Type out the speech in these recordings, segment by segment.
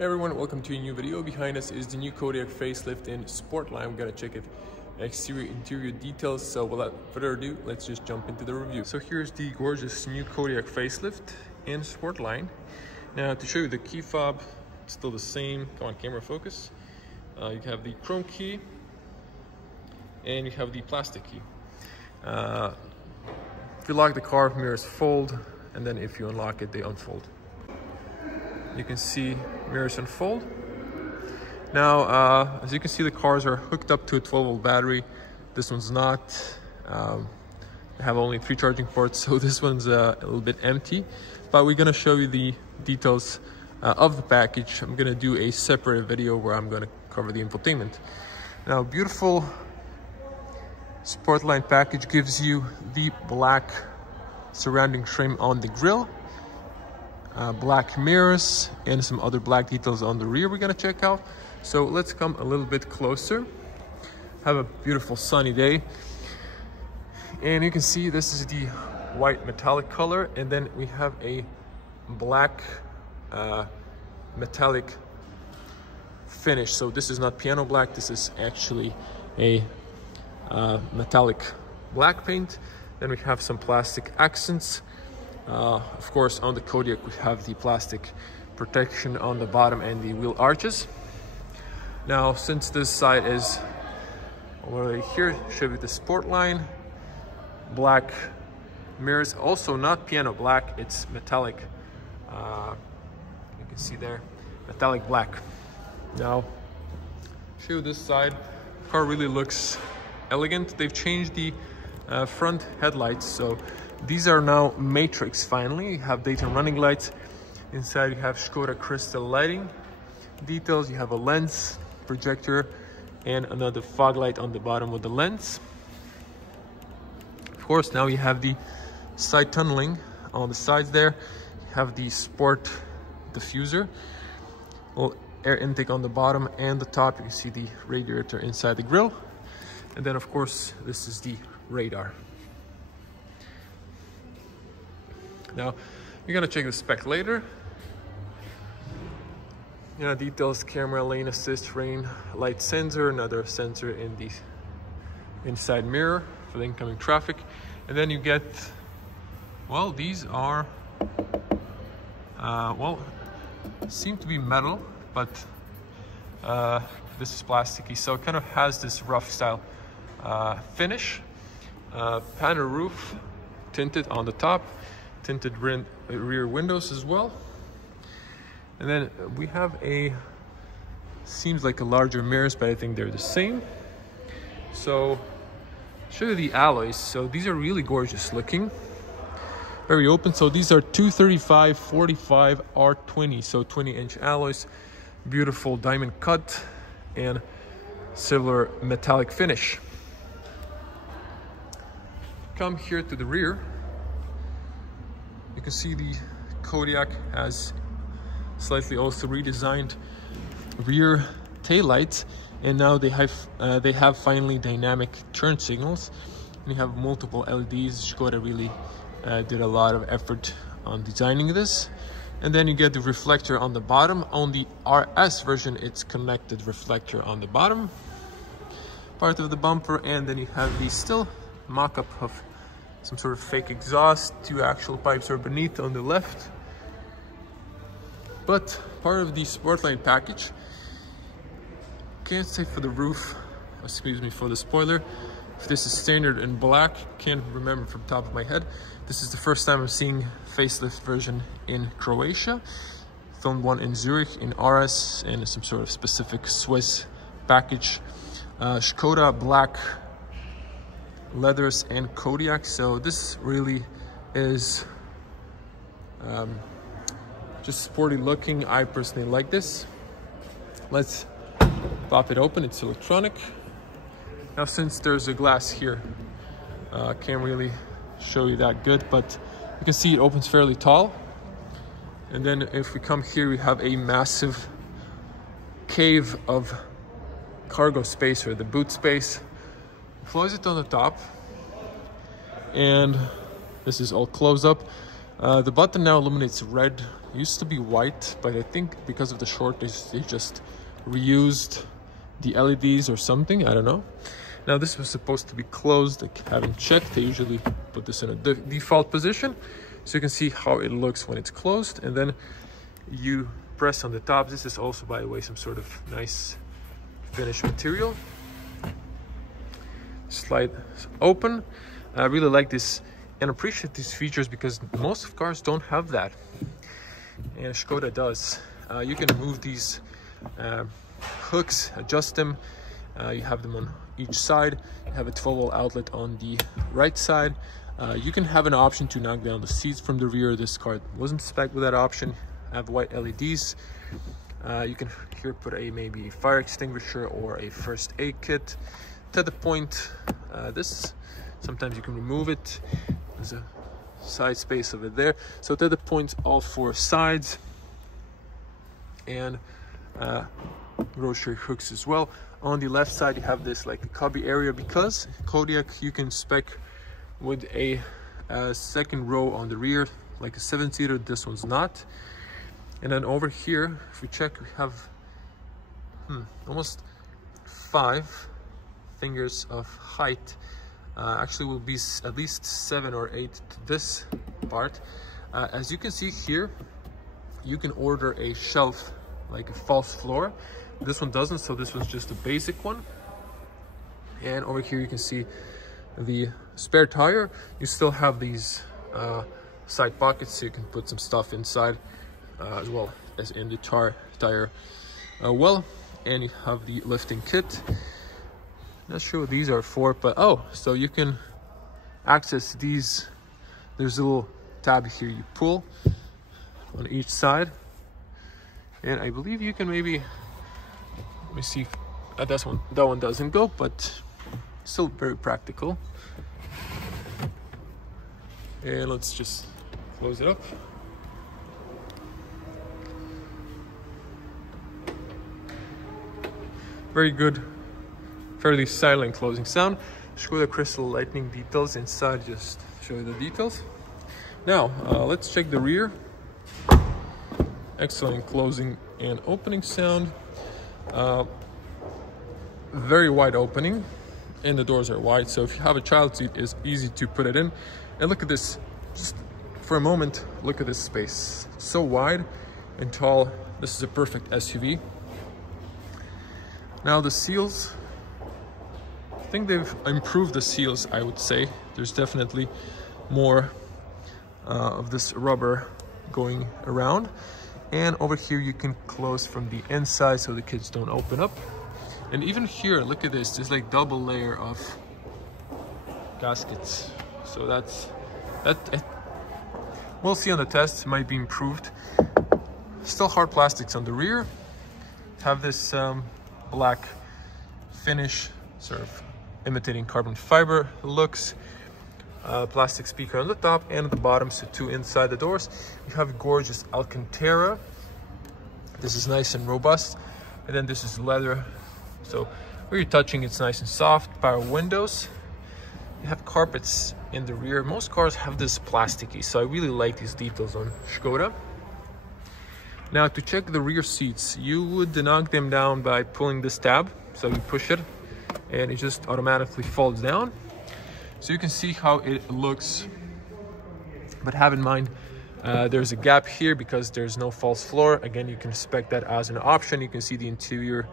Hey everyone, welcome to a new video. Behind us is the new Kodiaq Facelift in SportLine. We're gonna check it exterior, interior details. So without further ado, let's just jump into the review. So here's the gorgeous new Kodiaq Facelift in SportLine. Now to show you the key fob, it's still the same. Come on, camera focus. You have the chrome key and you have the plastic key. If you lock the car, mirrors fold, and then if you unlock it, they unfold. You can see mirrors unfold. Now, as you can see, the cars are hooked up to a 12-volt battery. This one's not. They have only 3 charging ports, so this one's a little bit empty. But we're gonna show you the details of the package. I'm gonna do a separate video where I'm gonna cover the infotainment. Now, beautiful SportLine package gives you the black surrounding trim on the grille, black mirrors, and some other black details on the rear we're gonna check out. So let's come a little bit closer. Have a beautiful sunny day, and you can see this is the white metallic color, and then we have a black metallic finish. So this is not piano black, this is actually a metallic black paint. Then we have some plastic accents. Of course, on the Kodiaq we have the plastic protection on the bottom and the wheel arches. Now, since this side is already here, show you the SportLine black mirrors. Also not piano black, it's metallic. You can see there, metallic black. Now, show you this side. The car really looks elegant. They've changed the front headlights, so these are now matrix. Finally, you have daytime running lights. Inside you have Škoda crystal lighting details. You have a lens projector and another fog light on the bottom with the lens. Of course, now you have the side tunneling on the sides there. You have the sport diffuser, little air intake on the bottom and the top. You can see the radiator inside the grille. And then, of course, this is the radar. Now, you're gonna check the spec later. Details: camera, lane assist, rain light sensor, another sensor in the inside mirror for the incoming traffic. And then you get, well, these are, seem to be metal, but this is plasticky, so it kind of has this rough style finish. Panel roof, tinted on the top, tinted rear windows as well. And then we have seems like a larger mirrors, but I think they're the same. So show you the alloys. So these are really gorgeous looking, very open. So these are 235 45 R20, so 20-inch alloys, beautiful diamond cut and silver metallic finish. Come here to the rear. You can see the Kodiaq has slightly also redesigned rear taillights, and now they have finally dynamic turn signals, and you have multiple LEDs. Škoda really did a lot of effort on designing this. And then you get the reflector on the bottom. On the RS version, it's connected reflector on the bottom part of the bumper, and then you have the still mock-up of some sort of fake exhaust. 2 actual pipes are beneath on the left. But part of the SportLine package, can't say for the roof, excuse me, for the spoiler, if this is standard in black, can't remember from the top of my head. This is the first time I'm seeing facelift version in Croatia. Filmed one in Zurich in RS and some sort of specific Swiss package. Škoda black leathers and Kodiaq, so this really is just sporty looking. I personally like this. Let's pop it open. It's electronic. Now, since there's a glass here, can't really show you that good, but you can see it opens fairly tall. And then if we come here, we have a massive cave of cargo space, or the boot space. Close it on the top, and this is all closed up. The button now illuminates red used to be white, but I think because of the shortage they just reused the LEDs or something, I don't know. Now this was supposed to be closed. I haven't checked. I usually put this in a default position so you can see how it looks when it's closed, and then you press on the top. This is also, by the way, some sort of nice finish material. Slide open. I really like this and appreciate these features because most of cars don't have that, and Škoda does. You can move these hooks, adjust them. You have them on each side. You have a 12-volt outlet on the right side. You can have an option to knock down the seats from the rear. This car wasn't spec'd with that option. I have white LEDs. You can here put a maybe fire extinguisher or a first aid kit. To the point, this sometimes you can remove it. There's a side space over there. So to the point, all four sides, and grocery hooks as well. On the left side you have this like a cubby area, because Kodiaq you can spec with a second row on the rear, like a 7-seater. This one's not. And then over here, if we check, we have almost 5 fingers of height. Actually will be at least 7 or 8 to this part. As you can see here, you can order a shelf, like a false floor. This one doesn't, so this was just a basic one. And over here you can see the spare tire. You still have these side pockets, so you can put some stuff inside as well as in the tire well. And you have the lifting kit. Not sure what these are for, but so you can access these. There's a little tab here you pull on each side, and I believe you can maybe, let me see, that one doesn't go, but still very practical. And let's just close it up. Very good, fairly silent closing sound. Škoda crystal lightning details inside, just show you the details. Now let's check the rear. Excellent closing and opening sound. Very wide opening, and the doors are wide, so if you have a child seat, it's easy to put it in. And look at this, just for a moment, look at this space. So wide and tall. This is a perfect SUV. Now the seals, I think they've improved the seals, I would say. There's definitely more of this rubber going around. And over here you can close from the inside so the kids don't open up. And even here, look at this, there's like double layer of gaskets. So we'll see on the test, it might be improved. Still hard plastics on the rear. Have this black finish, sort of imitating carbon fiber looks. Plastic speaker on the top and at the bottom, so 2 inside the doors. You have gorgeous Alcantara. This is nice and robust. And then this is leather, so where you're touching, it's nice and soft. Power windows. You have carpets in the rear. Most cars have this plasticky, so I really like these details on Škoda. Now to check the rear seats, you would knock them down by pulling this tab. So you push it and it just automatically folds down. So you can see how it looks, but have in mind there's a gap here because there's no false floor. Again, you can spec that as an option. You can see the interior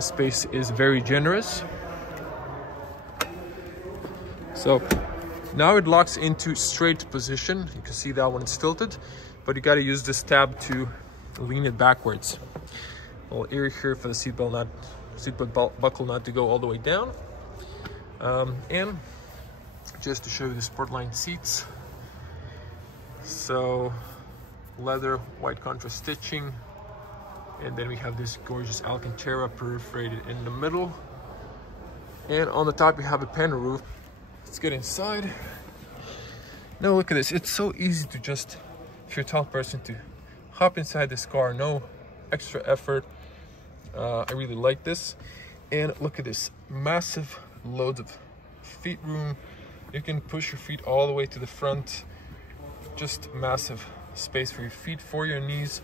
space is very generous. So now it locks into straight position. You can see that one is tilted, but you got to use this tab to lean it backwards. A little area here for the seatbelt buckle not to go all the way down. And just to show you the SportLine seats. So leather, white contrast stitching, and then we have this gorgeous Alcantara perforated in the middle. And on the top we have a panel roof. Let's get inside. Now look at this, it's so easy to just, if you're a tall person, to hop inside this car, no extra effort. I really like this. And look at this, massive loads of feet room. You can push your feet all the way to the front. Just massive space for your feet, for your knees.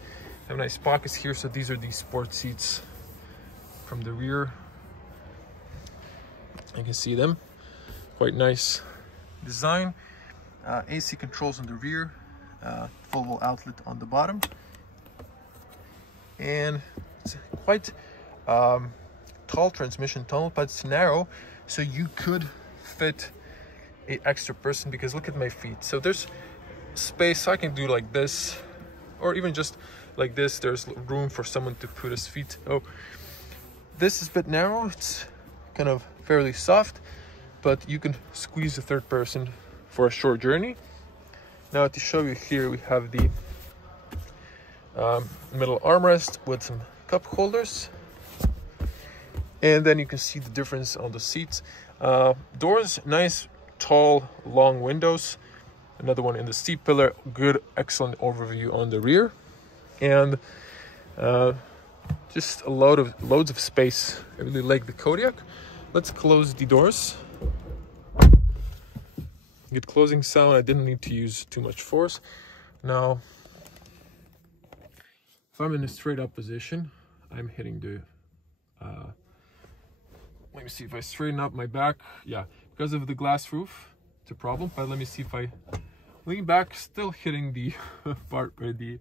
Have nice pockets here. So these are the sport seats from the rear. You can see them. Quite nice design. AC controls on the rear, 12-volt outlet on the bottom, and it's quite tall transmission tunnel, but it's narrow, so you could fit an extra person, because look at my feet. So there's space, so I can do like this, or even just like this. There's room for someone to put his feet. Oh, this is a bit narrow. It's kind of fairly soft, but you can squeeze a third person for a short journey. Now to show you here, we have the middle armrest with some cup holders, and then you can see the difference on the seats. Doors, nice tall long windows. Another one in the seat pillar. Good, excellent overview on the rear, and just loads of space. I really like the Kodiaq. Let's close the doors. Good closing sound. I didn't need to use too much force. Now, if I'm in a straight up position, I'm hitting the let me see if I straighten up my back. Yeah, because of the glass roof, it's a problem. But let me see if I lean back, still hitting the part where the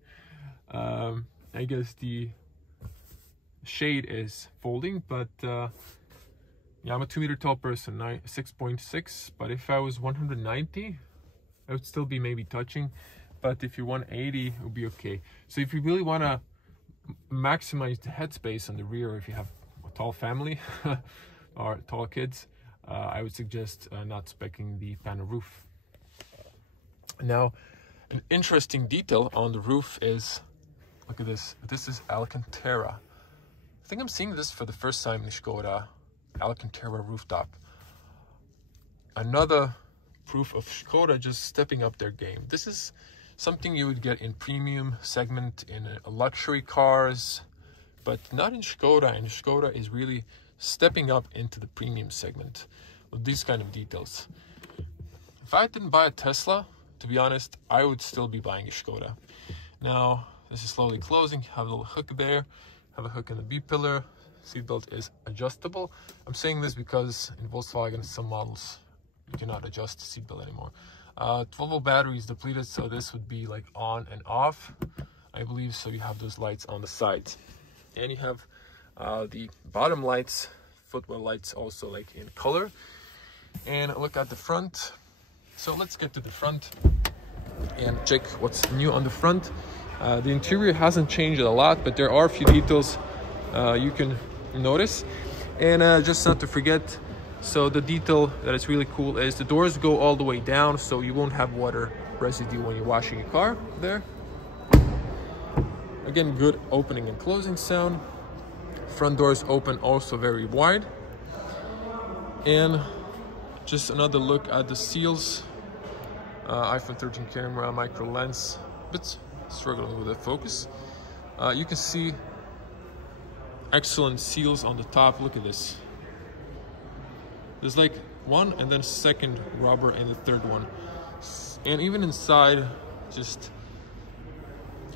I guess the shade is folding. But yeah, I'm a 2 meter tall person, 6.6, but if I was 190, I would still be maybe touching. But if you're 180, it would be okay. So if you really want to maximize the headspace on the rear, if you have a tall family or tall kids, I would suggest not speccing the panel roof. Now, an interesting detail on the roof is, look at this. This is Alcantara. I think I'm seeing this for the first time in the Škoda Alcantara Rooftop. Another proof of Škoda just stepping up their game. This is something you would get in premium segment in luxury cars, but not in Škoda. And Škoda is really stepping up into the premium segment with these kind of details. If I didn't buy a Tesla, to be honest, I would still be buying a Škoda. Now, this is slowly closing. Have a little hook there. Have a hook in the B pillar. Seatbelt is adjustable. I'm saying this because in Volkswagen, some models you cannot adjust the seatbelt anymore. 12-volt battery is depleted, so this would be like on and off, I believe. So you have those lights on the sides, and you have the bottom lights, footwell lights, also like in color. And look at the front. So let's get to the front and check what's new on the front. The interior hasn't changed a lot, but there are a few details you can notice. And just not to forget, so the detail that is really cool is the doors go all the way down, so you won't have water residue when you're washing your car there. Again, good opening and closing sound. Front doors open also very wide. And just another look at the seals. iPhone 13 camera, micro lens, but struggling with the focus. You can see excellent seals on the top. Look at this. There's like one and then second rubber and the third one. And even inside, just,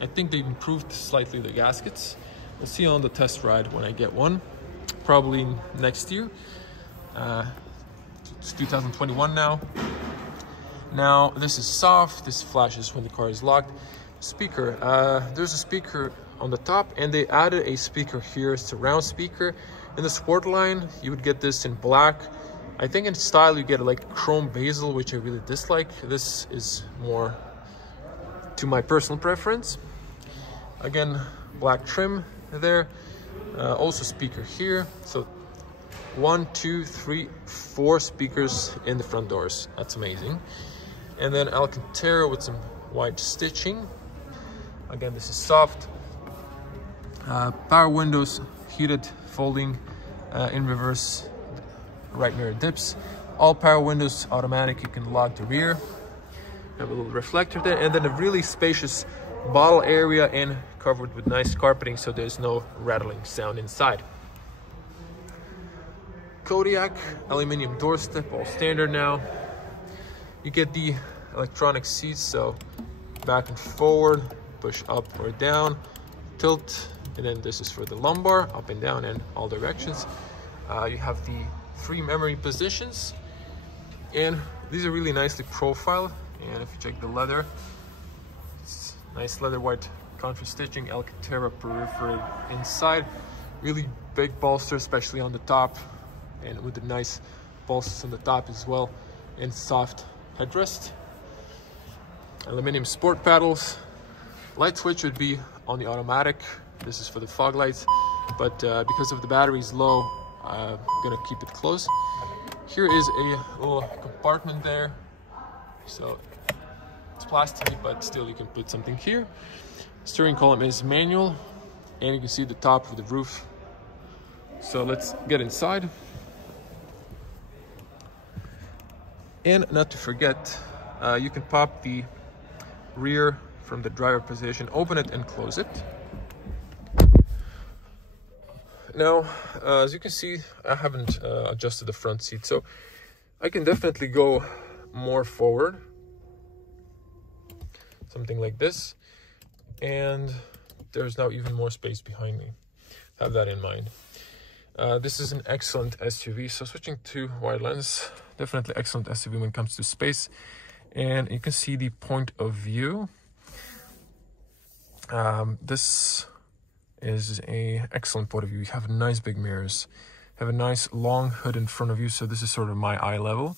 I think they've improved slightly the gaskets. We'll see on the test ride when I get one, probably next year. It's 2021 now. Now, this is soft. This flashes when the car is locked. Speaker, there's a speaker on the top, and they added a speaker here, surround speaker. In the SportLine, you would get this in black. I think in style you get like chrome bezel, which I really dislike. This is more to my personal preference. Again, black trim there. Also speaker here. So 1, 2, 3, 4 speakers in the front doors. That's amazing. And then Alcantara with some white stitching. Again, this is soft. Power windows, heated, folding, in reverse, right mirror dips. All power windows automatic. You can lock the rear. Have a little reflector there, and then a really spacious bottle area and covered with nice carpeting, so there's no rattling sound inside. Kodiaq aluminum doorstep, all standard now. You get the electronic seats, so back and forward, push up or down, tilt, and then this is for the lumbar, up and down in all directions. You have the 3 memory positions, and these are really nicely profiled. And if you check the leather, it's nice leather white contrast stitching, Alcantara peripheral inside, really big bolster, especially on the top, and with the nice bolsters on the top as well, and soft headrest. Aluminum sport paddles. Light switch would be on the automatic. This is for the fog lights, but because of the battery's low, I'm gonna keep it closed. Here is a little compartment there, so it's plasticky, but still you can put something here. Steering column is manual, and you can see the top of the roof. So let's get inside. And not to forget, you can pop the rear from the driver position, open it and close it. Now, as you can see, I haven't adjusted the front seat, so I can definitely go more forward, something like this, and there's now even more space behind me. Have that in mind. This is an excellent SUV, so switching to wide lens, definitely excellent SUV when it comes to space. And you can see the point of view. This is a excellent point of view. You have nice big mirrors, have a nice long hood in front of you, so this is sort of my eye level.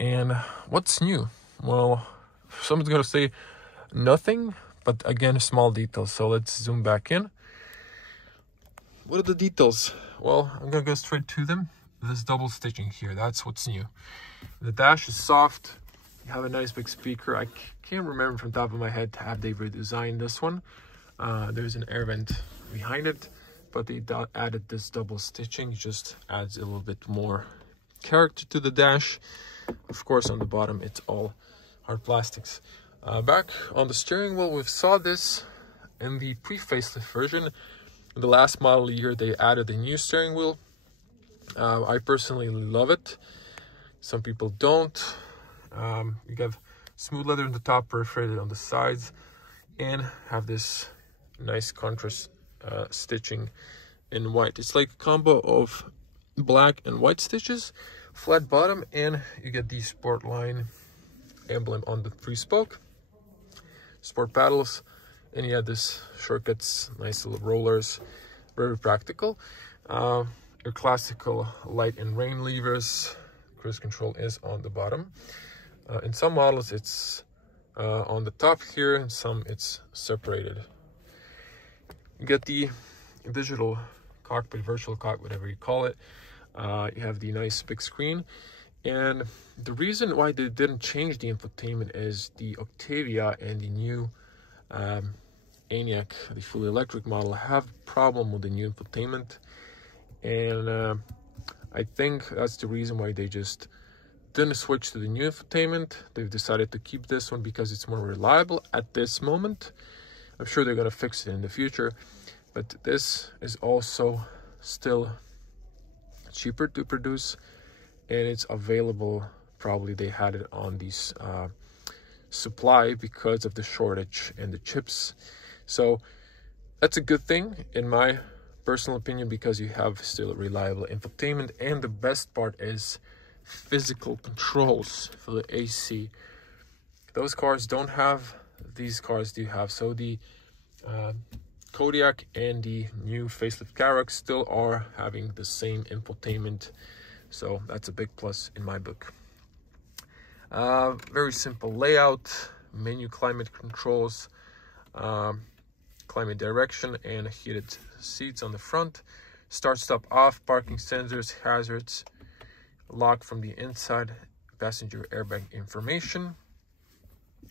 And what's new? Well, someone's gonna say nothing, but again, small details. So let's zoom back in. What are the details? Well, I'm gonna go straight to them. This double stitching here, that's what's new. The dash is soft. You have a nice big speaker. I can't remember from the top of my head have they redesigned this one. There's an air vent behind it, but they added this double stitching. It just adds a little bit more character to the dash. Of course, on the bottom, it's all hard plastics. Back on the steering wheel, we saw this in the pre-facelift version. In the last model year, they added a new steering wheel. I personally love it. Some people don't. You have smooth leather on the top, perforated on the sides, and have this nice contrast stitching in white. It's like a combo of black and white stitches, flat bottom, and you get the SportLine emblem on the 3-spoke. Sport paddles, and you have this shortcuts, nice little rollers, very practical. Your classical light and rain levers. Cruise control is on the bottom. In some models it's on the top here, and some it's separated. You get the digital cockpit, virtual cockpit, whatever you call it. You have the nice big screen, and the reason why they didn't change the infotainment is the Octavia and the new Enyaq, the fully electric model, have a problem with the new infotainment, and I think that's the reason why they just didn't switch to the new infotainment. They've decided to keep this one because it's more reliable at this moment. I'm sure they're going to fix it in the future, but this is also still cheaper to produce, and it's available. Probably they had it on these supply because of the shortage in the chips. So that's a good thing in my personal opinion, because you have still a reliable infotainment, and the best part is physical controls for the AC. Those cars don't have, these cars do have. So the Kodiaq and the new facelift Kodiaq still are having the same infotainment, so that's a big plus in my book. Very simple layout, menu climate controls, climate direction, and heated seats on the front. Start, stop, off, parking sensors, hazards, lock from the inside, passenger airbag information.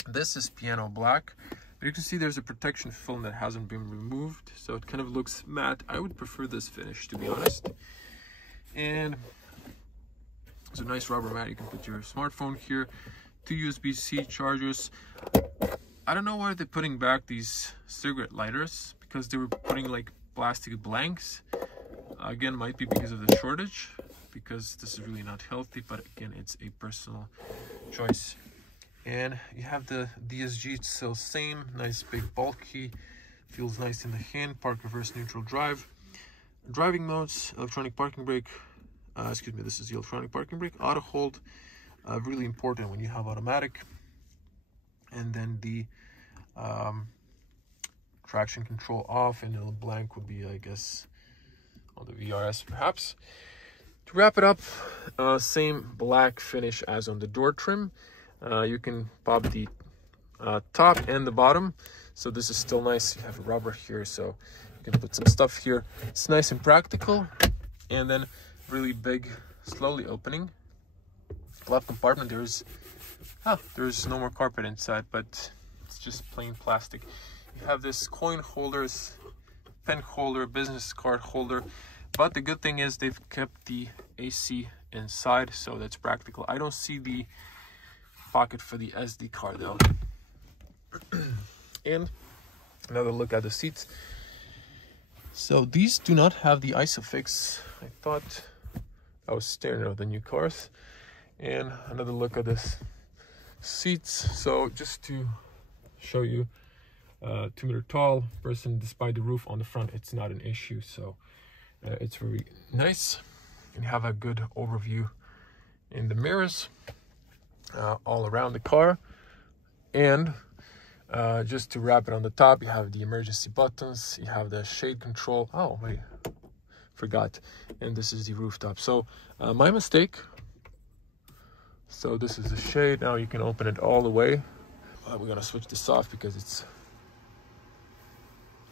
This is piano black, but you can see there's a protection film that hasn't been removed, so it kind of looks matte. I would prefer this finish, to be honest. And it's a nice rubber mat. You can put your smartphone here, 2 USB-C chargers. I don't know why they're putting back these cigarette lighters, because they were putting like plastic blanks. Again, might be because of the shortage, because this is really not healthy, but again, it's a personal choice. And you have the DSG, it's still same, nice big bulky, feels nice in the hand. Park, reverse, neutral, drive. Driving modes, electronic parking brake, excuse me, this is the electronic parking brake. Auto hold, really important when you have automatic. And then the traction control off, and the blank would be, I guess, on the VRS perhaps. To wrap it up, same black finish as on the door trim. You can pop the top and the bottom, so this is still nice. You have a rubber here, so you can put some stuff here. It's nice and practical. And then really big, slowly opening glove compartment. There's no more carpet inside, but it's just plain plastic. You have this coin holders, pen holder, business card holder, but the good thing is they've kept the AC inside, so that's practical. I don't see the pocket for the SD card though. And another look at the seats. So these do not have the ISOFIX. I thought I was staring at the new cars. And another look at this seats. So just to show you, 2 meter tall person, despite the roof on the front, it's not an issue. So it's very nice. And you have a good overview in the mirrors all around the car. And just to wrap it on the top, you have the emergency buttons, you have the shade control. Oh wait, forgot. And this is the rooftop. So my mistake. So this is the shade. Now you can open it all the way. We're gonna switch this off because it's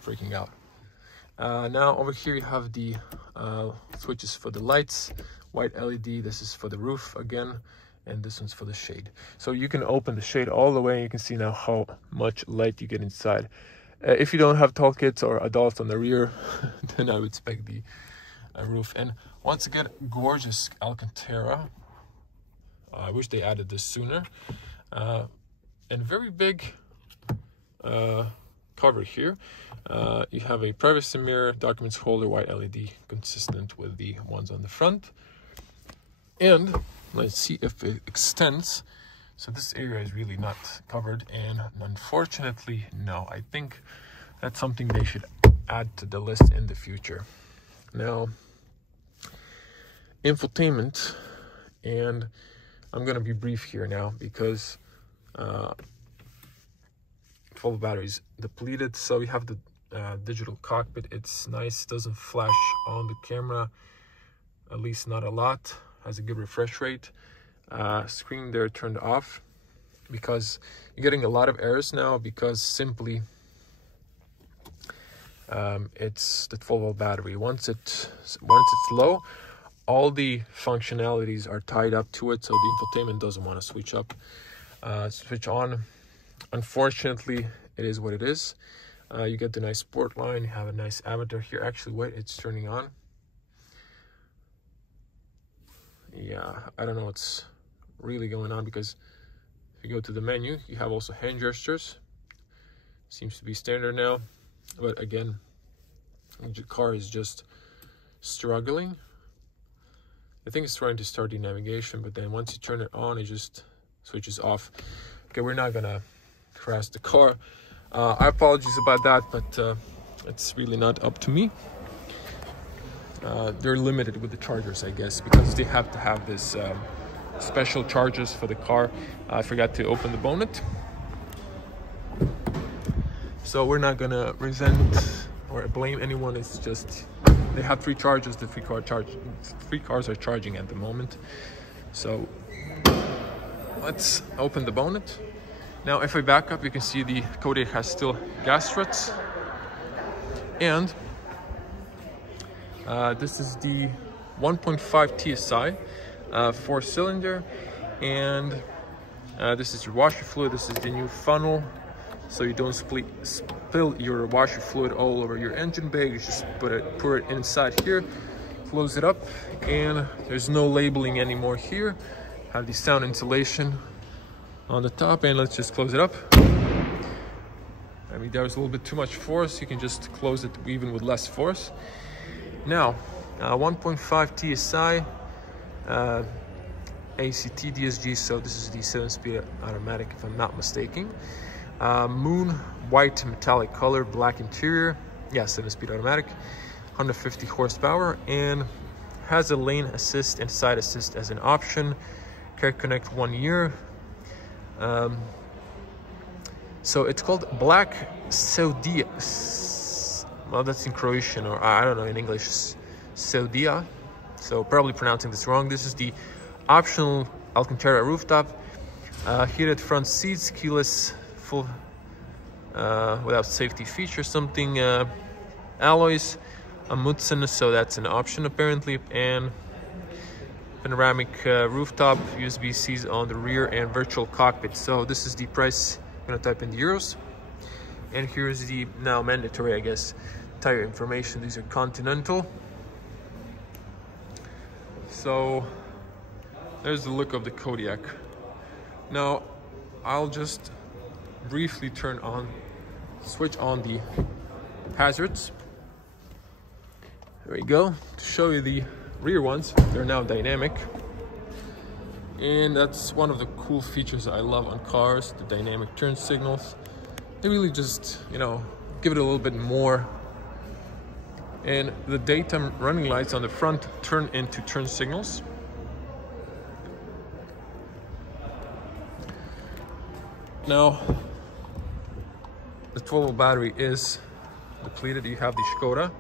freaking out. Now over here you have the switches for the lights, white LED. This is for the roof again, and this one's for the shade. So you can open the shade all the way, and you can see now how much light you get inside. If you don't have tall kids or adults on the rear, then I would expect the roof. And once again, gorgeous Alcantara. I wish they added this sooner. And very big cover here. You have a privacy mirror, documents holder, white LED, consistent with the ones on the front. And let's see if it extends. So this area is really not covered, and unfortunately, no. I think that's something they should add to the list in the future. Now, infotainment, and I'm gonna be brief here now because 12 batteries depleted. So we have the digital cockpit. It's nice, doesn't flash on the camera, at least not a lot. Has a good refresh rate. Screen there turned off because you're getting a lot of errors now because simply it's the 12-volt battery. Once it's low, all the functionalities are tied up to it, so the infotainment doesn't want to switch on. Unfortunately, it is what it is. You get the nice SportLine. You have a nice avatar here. Actually, wait, it's turning on. Yeah, I don't know what's really going on, because if you go to the menu, you have also hand gestures. Seems to be standard now, but again, the car is just struggling. I think it's trying to start the navigation, but then once you turn it on, it just switches off. Okay, we're not gonna crash the car. I apologize about that, but it's really not up to me. They're limited with the chargers, I guess, because they have to have this special chargers for the car. I forgot to open the bonnet, so we're not gonna resent or blame anyone. It's just they have 3 chargers. The 3 cars are charging at the moment. So let's open the bonnet. Now, if I back up, you can see the Kodiaq has still gas struts, and this is the 1.5 TSI 4-cylinder, and this is your washer fluid. This is the new funnel, so you don't spill your washer fluid all over your engine bay. You just pour it inside here, close it up, and there's no labeling anymore here. Have the sound insulation on the top, and let's just close it up. I mean, there was a little bit too much force. You can just close it even with less force. Now, 1.5 TSI, ACT DSG, so this is the 7-speed automatic if I'm not mistaken. Moon white metallic color, black interior. Yeah, 7-speed automatic, 150 horsepower, and has a lane assist and side assist as an option. Care Connect 1 year. So it's called Black Saudia. Well, that's in Croatian, or I don't know in English, Saudia. So probably pronouncing this wrong. This is the optional Alcantara Rooftop. Heated front seats, keyless, full, without safety feature, something, alloys, a Mutsen, so that's an option apparently, and panoramic rooftop, USB-Cs on the rear, and virtual cockpit. So this is the price. I'm gonna type in the euros, and here's the now mandatory, I guess, tire information. These are Continental. So there's the look of the Kodiaq. Now I'll just briefly switch on the hazards. There we go, to show you the rear ones. They're now dynamic, and that's one of the cool features I love on cars, the dynamic turn signals. They really just, you know, give it a little bit more. And the daytime running lights on the front turn into turn signals. Now the 12-volt battery is depleted. You have the Škoda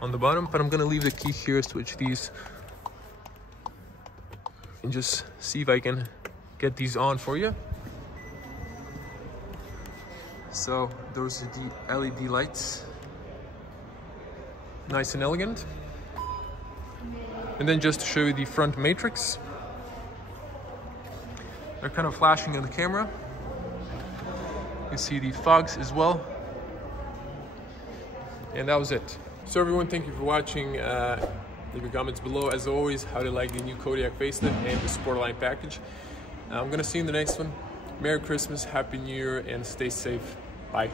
on the bottom, but I'm gonna leave the key here, switch these, and just see if I can get these on for you. So those are the LED lights, nice and elegant. And then just to show you the front matrix, they're kind of flashing on the camera. You can see the fogs as well. And that was it. So everyone, thank you for watching. Leave your comments below, as always, how do you like the new Kodiaq Facelift and the SportLine package. I'm gonna see you in the next one. Merry Christmas, Happy New Year, and stay safe. Bye.